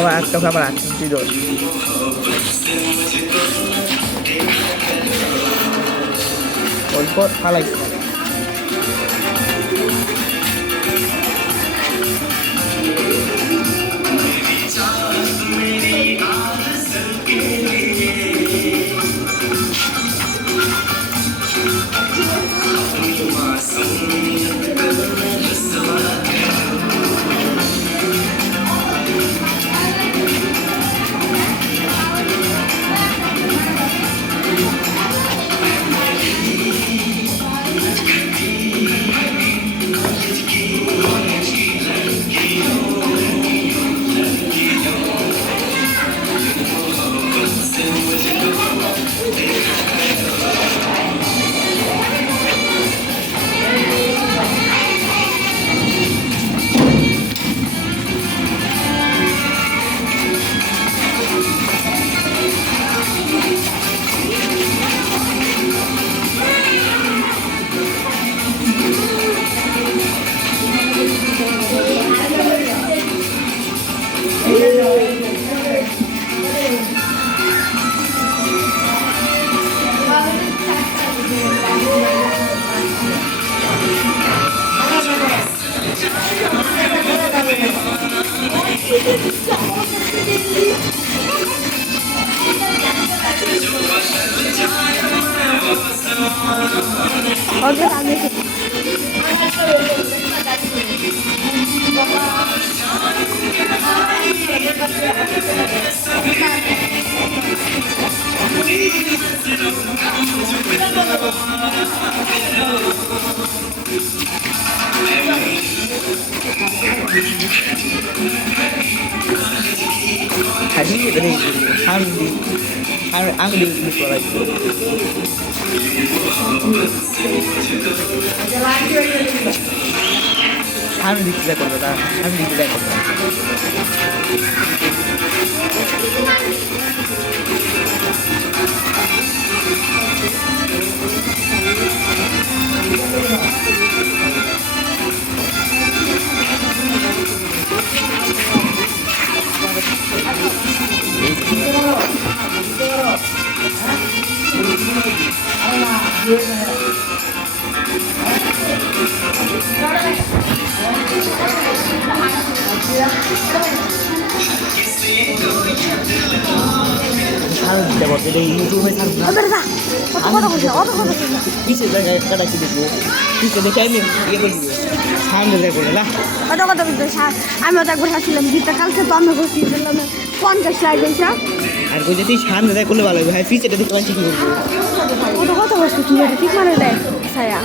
আমার একটা আবার আসছি দোষ অল্প ফালাই Tadi dari ambil di sekolah itu. Ambil di sekolah kita, ambil di sekolah. আমি একবার হাসছিলাম জিতে কালকে তো আমি করছি 50 লাখ হয়েছে আর কই যদি সামনে দেয় করলে ভালো হবে ভাই পিছে দেখতে পাচ্ছি কি করবো কত কথা বলছি তুই ঠিক মানে দেয় ছায়া